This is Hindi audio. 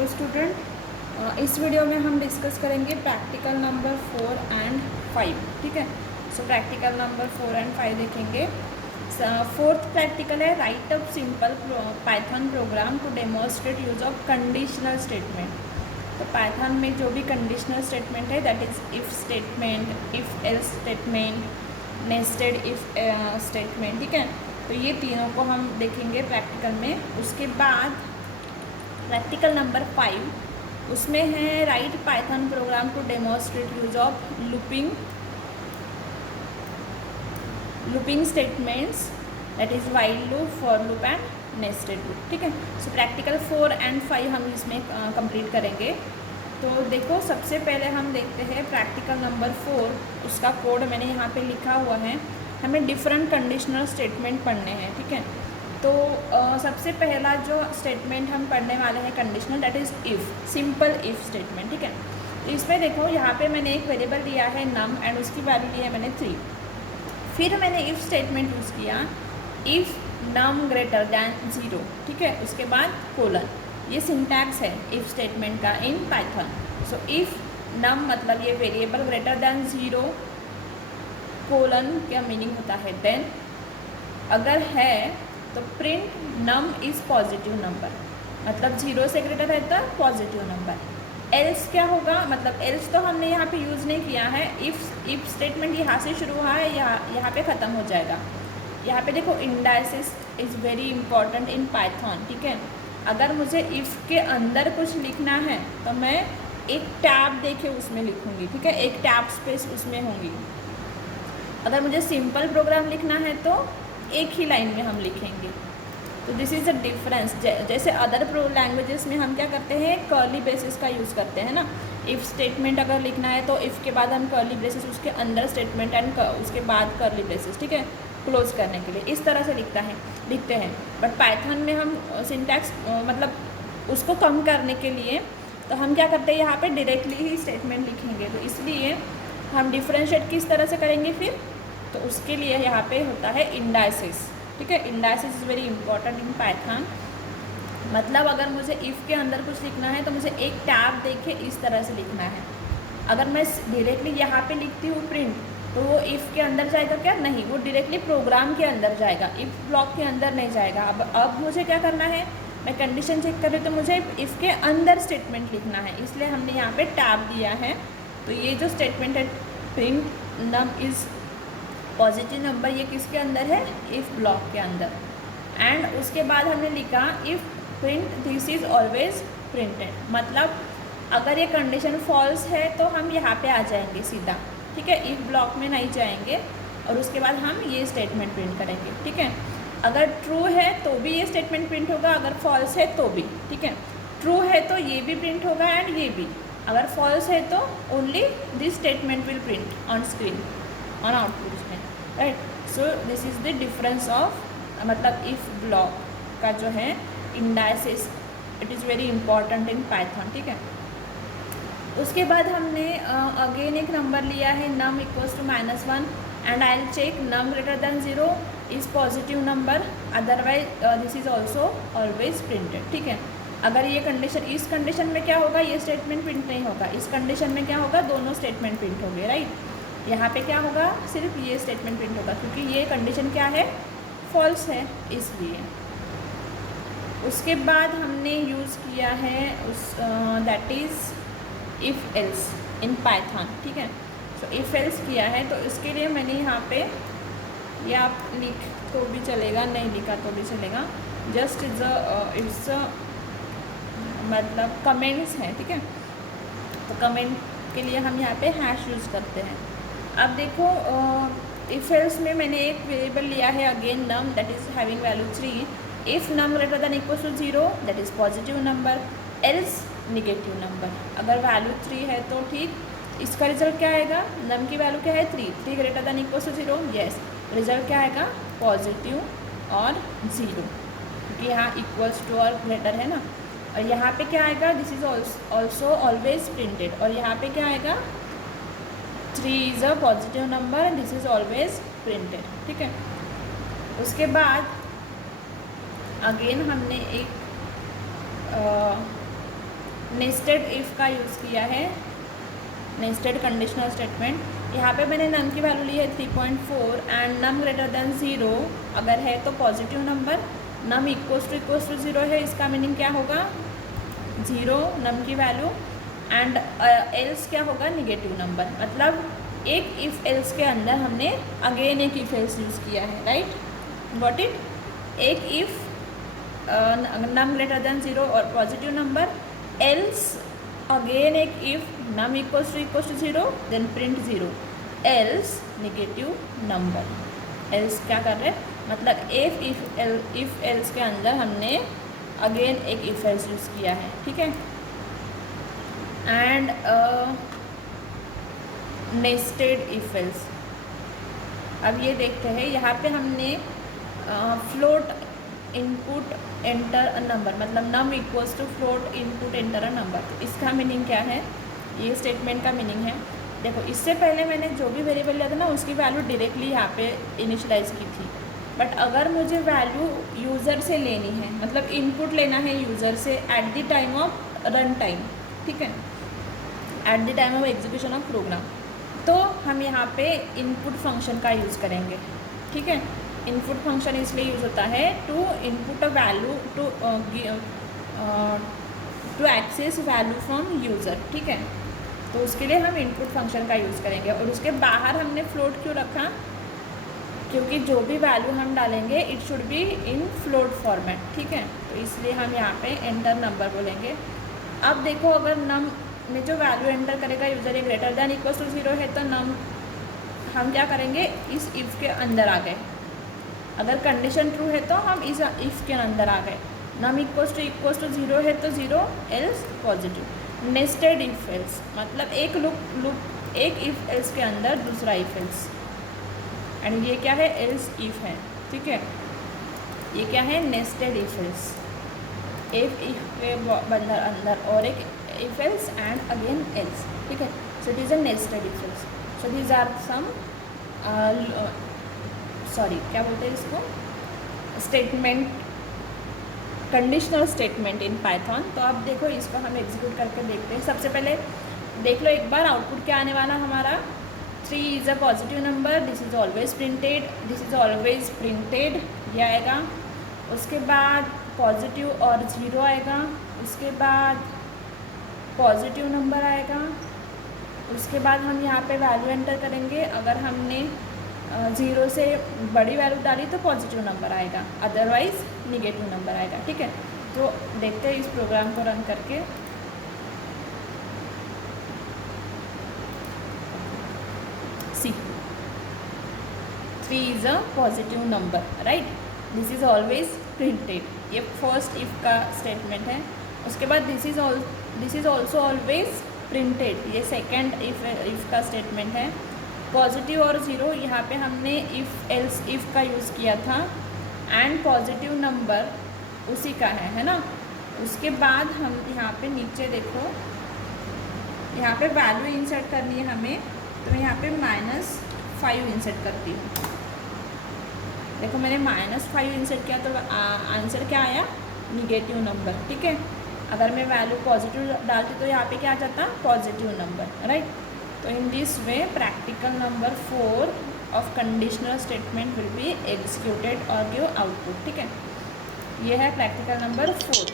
हेलो स्टूडेंट, इस वीडियो में हम डिस्कस करेंगे प्रैक्टिकल नंबर 4 एंड 5। ठीक है, सो प्रैक्टिकल नंबर 4 एंड 5 देखेंगे। फोर्थ प्रैक्टिकल है write up simple Python program to demonstrate use of conditional statement. तो पाइथन में जो भी कंडीशनल स्टेटमेंट है that is if statement, if else statement, nested if statement. ठीक है, तो ये तीनों को हम देखेंगे प्रैक्टिकल में। उसके बाद प्रैक्टिकल नंबर 5 उसमें है write Python program to demonstrate use of looping statements that is while loop, for loop and nested loop. ठीक है, सो प्रैक्टिकल 4 एंड 5 हम इसमें कंप्लीट करेंगे। तो देखो, सबसे पहले हम देखते हैं प्रैक्टिकल नंबर 4, उसका कोड मैंने यहाँ पे लिखा हुआ है। हमें डिफरेंट कंडीशनल स्टेटमेंट पढ़ने हैं। ठीक है, तो सबसे पहला जो स्टेटमेंट हम पढ़ने वाले हैं conditional, that is if, simple if statement. ठीक है, तो इसमें देखो यहाँ पे मैंने एक वेरिएबल लिया है नम एंड उसकी वैल्यू ली है मैंने 3। फिर मैंने इफ़ स्टेटमेंट यूज़ किया इफ़ नम ग्रेटर दैन 0। ठीक है, उसके बाद कोलन, ये सिंटैक्स है इफ़ स्टेटमेंट का in Python. So if num मतलब ये वेरिएबल ग्रेटर दैन 0, कोलन क्या मीनिंग होता है देन, अगर है तो print num is positive number, मतलब 0 से ग्रेटर है तो पॉजिटिव नंबर। एल्स क्या होगा, मतलब एल्स तो हमने यहाँ पे यूज़ नहीं किया है। इफ़ स्टेटमेंट यहाँ से शुरू हुआ है, यहाँ पे ख़त्म हो जाएगा। यहाँ पे देखो, indices is very important in Python. ठीक है, अगर मुझे इफ़ के अंदर कुछ लिखना है तो मैं एक टैब देके उसमें लिखूँगी। ठीक है, एक टैब स्पेस उसमें होंगी। अगर मुझे सिंपल प्रोग्राम लिखना है तो एक ही लाइन में हम लिखेंगे। तो दिस इज़ अ डिफरेंस। जैसे अदर लैंग्वेजेस में हम क्या करते हैं, कर्ली ब्रेसेस का यूज़ करते हैं ना। इफ़ स्टेटमेंट अगर लिखना है तो इफ़ के बाद हम कर्ली ब्रेसेस, उसके अंदर स्टेटमेंट एंड उसके बाद कर्ली ब्रेसेस। ठीक है, क्लोज करने के लिए इस तरह से लिखते हैं। बट पाइथन में हम सिंटैक्स मतलब उसको कम करने के लिए तो हम क्या करते हैं, यहाँ पे डायरेक्टली ही स्टेटमेंट लिखेंगे। तो इसलिए हम डिफ्रेंशिएट किस तरह से करेंगे फिर, तो उसके लिए यहाँ पे होता है इंडाइसिस। ठीक है, indices is very important in Python. मतलब अगर मुझे इफ़ के अंदर कुछ लिखना है तो मुझे एक टैब देके इस तरह से लिखना है। अगर मैं डायरेक्टली यहाँ पे लिखती हूँ प्रिंट, तो वो इफ़ के अंदर जाएगा क्या, नहीं, वो डायरेक्टली प्रोग्राम के अंदर जाएगा, इफ़ ब्लॉक के अंदर नहीं जाएगा। अब मुझे क्या करना है, मैं कंडीशन चेक कर रही हूँ तो मुझे इफ़ के अंदर स्टेटमेंट लिखना है, इसलिए हमने यहाँ पे टैब दिया है। तो ये जो स्टेटमेंट है print num is positive number, ये किसके अंदर है, इफ़ ब्लॉक के अंदर। एंड उसके बाद हमने लिखा if print this is always printed, मतलब अगर ये कंडीशन फॉल्स है तो हम यहाँ पे आ जाएंगे सीधा। ठीक है, इफ़ ब्लॉक में नहीं जाएंगे और उसके बाद हम ये स्टेटमेंट प्रिंट करेंगे। ठीक है, अगर ट्रू है तो भी ये स्टेटमेंट प्रिंट होगा, अगर फॉल्स है तो भी। ठीक है, ट्रू है तो ये भी प्रिंट होगा एंड ये भी, अगर फॉल्स है तो only this statement will print on screen, on output में। Right, so this is the difference of, मतलब इफ़ ब्लॉक का जो है indices, it is very important in Python. ठीक है, उसके बाद हमने अगेन एक नंबर लिया है num equals to -1 and I will check num greater than 0 is positive number, otherwise this is also always printed. ठीक है, अगर ये कंडीशन, इस कंडीशन में क्या होगा, ये स्टेटमेंट प्रिंट नहीं होगा, इस कंडीशन में क्या होगा, दोनों स्टेटमेंट प्रिंट होंगे। राइट, यहाँ पे क्या होगा, सिर्फ ये स्टेटमेंट प्रिंट होगा क्योंकि ये कंडीशन क्या है, फॉल्स है, इसलिए। उसके बाद हमने यूज़ किया है उस that is if else in Python. ठीक है, सो इफ़ एल्स किया है तो इसके लिए मैंने यहाँ पे, ये आप लिख तो भी चलेगा, नहीं लिखा तो भी चलेगा, जस्ट इट्स मतलब कमेंट्स हैं। ठीक है, तो कमेंट के लिए हम यहाँ पे हैश यूज़ करते हैं। अब देखो, इफ़ एल्स में मैंने एक वेरिएबल लिया है again num that is having value 3। If num greater than equal to 0 that is positive number, else negative number. अगर वैल्यू 3 है तो ठीक, इसका रिजल्ट क्या आएगा, नम की वैल्यू क्या है 3 greater than equal to 0, yes, result क्या आएगा, पॉजिटिव और 0, क्योंकि यहाँ इक्वल्स टू और ग्रेटर है ना। और यहाँ पे क्या आएगा, this is also always printed, और यहाँ पे क्या आएगा, 3 is a positive number and this is always printed. ठीक है, उसके बाद अगेन हमने एक नेस्टेड इफ़ का यूज़ किया है, नेस्टेड कंडीशनल स्टेटमेंट। यहाँ पे मैंने नम की वैल्यू ली है 3.4 एंड नम ग्रेटर देन 0 अगर है तो positive number, num equals to 0 है, इसका मीनिंग क्या होगा 0 नम की वैल्यू, एंड एल्स क्या होगा नेगेटिव नंबर। मतलब एक इफ़ एल्स के अंदर हमने अगेन एक इफ़ एल्स यूज़ किया है, राइट, गॉट इट। एक इफ़ नम ग्रेटर देन 0 और पॉजिटिव नंबर, एल्स अगेन एक if num equals to 0 then print 0, else negative number. Else क्या कर रहे हैं, मतलब इफ़ एल्स के अंदर हमने अगेन एक इफ़ एल्स यूज़ किया है, ठीक है। एंड नेस्टेड इफ एल्स, अब ये देखते हैं यहाँ पे हमने float input enter a number, मतलब num equals to float input enter a number. तो इसका मीनिंग क्या है, ये स्टेटमेंट का मीनिंग है। देखो इससे पहले मैंने जो भी वेरिएबल लिया था ना उसकी वैल्यू डायरेक्टली यहाँ पे इनिशियलाइज की थी, बट अगर मुझे वैल्यू यूज़र से लेनी है, मतलब इनपुट लेना है यूज़र से at the time of run time, ठीक है, at the time of execution of program, तो हम यहाँ पे इनपुट फंक्शन का यूज़ करेंगे, ठीक है। इनपुट फंक्शन इसलिए यूज़ होता है to input a value to access value from user, ठीक है। तो उसके लिए हम इनपुट फंक्शन का यूज़ करेंगे। और उसके बाहर हमने फ्लोट क्यों रखा, क्योंकि जो भी वैल्यू हम डालेंगे it should be in float format, ठीक है। तो इसलिए हम यहाँ पे एंटर नंबर बोलेंगे। अब देखो अगर नम में जो वैल्यू एंटर करेगा यूज़र ये ग्रेटर दैन इक्वल्स टू 0 है, तो नम हम क्या करेंगे, इस इफ़ के अंदर आ गए। अगर कंडीशन ट्रू है तो हम इस इफ़ के अंदर आ गए। नम इक्वल्स टू 0 है तो 0, else positive. Nested if else मतलब एक लूप एक इफ़ एल्स के अंदर दूसरा इफ एल्स, एंड ये क्या है, एल्स इफ है, ठीक है। ये क्या है, नेस्टेड इफ एल्स, एक इफ के अंदर और एक if else and again else, ठीक है। So it is a nested if else. So these are some क्या बोलते हैं इसको, statement, conditional statement in Python. तो अब देखो इसको हम एग्जीक्यूट करके देखते हैं। सबसे पहले देख लो एक बार आउटपुट क्या आने वाला हमारा, 3 is a positive number, this is always printed, this is always printed, ये आएगा। उसके बाद पॉजिटिव और 0 आएगा, उसके बाद पॉजिटिव नंबर आएगा, उसके बाद हम यहाँ पे वैल्यू एंटर करेंगे। अगर हमने 0 से बड़ी वैल्यू डाली तो पॉजिटिव नंबर आएगा, अदरवाइज निगेटिव नंबर आएगा, ठीक है। तो देखते हैं इस प्रोग्राम को रन करके। सी 3 is a positive number, right, this is always printed, ये फर्स्ट इफ़ का स्टेटमेंट है। उसके बाद this is also always printed, ये सेकेंड इफ़ का स्टेटमेंट है। पॉजिटिव और 0 यहाँ पे हमने इफ़ एल्स इफ़ का यूज़ किया था, एंड पॉजिटिव नंबर उसी का है ना। उसके बाद हम यहाँ पे नीचे देखो, यहाँ पे वैल्यू इंसर्ट करनी है हमें, तो मैं यहाँ पे -5 इंसर्ट करती हूँ। देखो मैंने -5 इंसर्ट किया तो आंसर क्या आया, निगेटिव नंबर, ठीक है। अगर मैं वैल्यू पॉजिटिव डालती तो यहाँ पे क्या आ जाता, पॉजिटिव नंबर, राइट। तो in this way practical number 4 of conditional statement will be executed और गिव आउटपुट, ठीक है। ये है प्रैक्टिकल नंबर 4।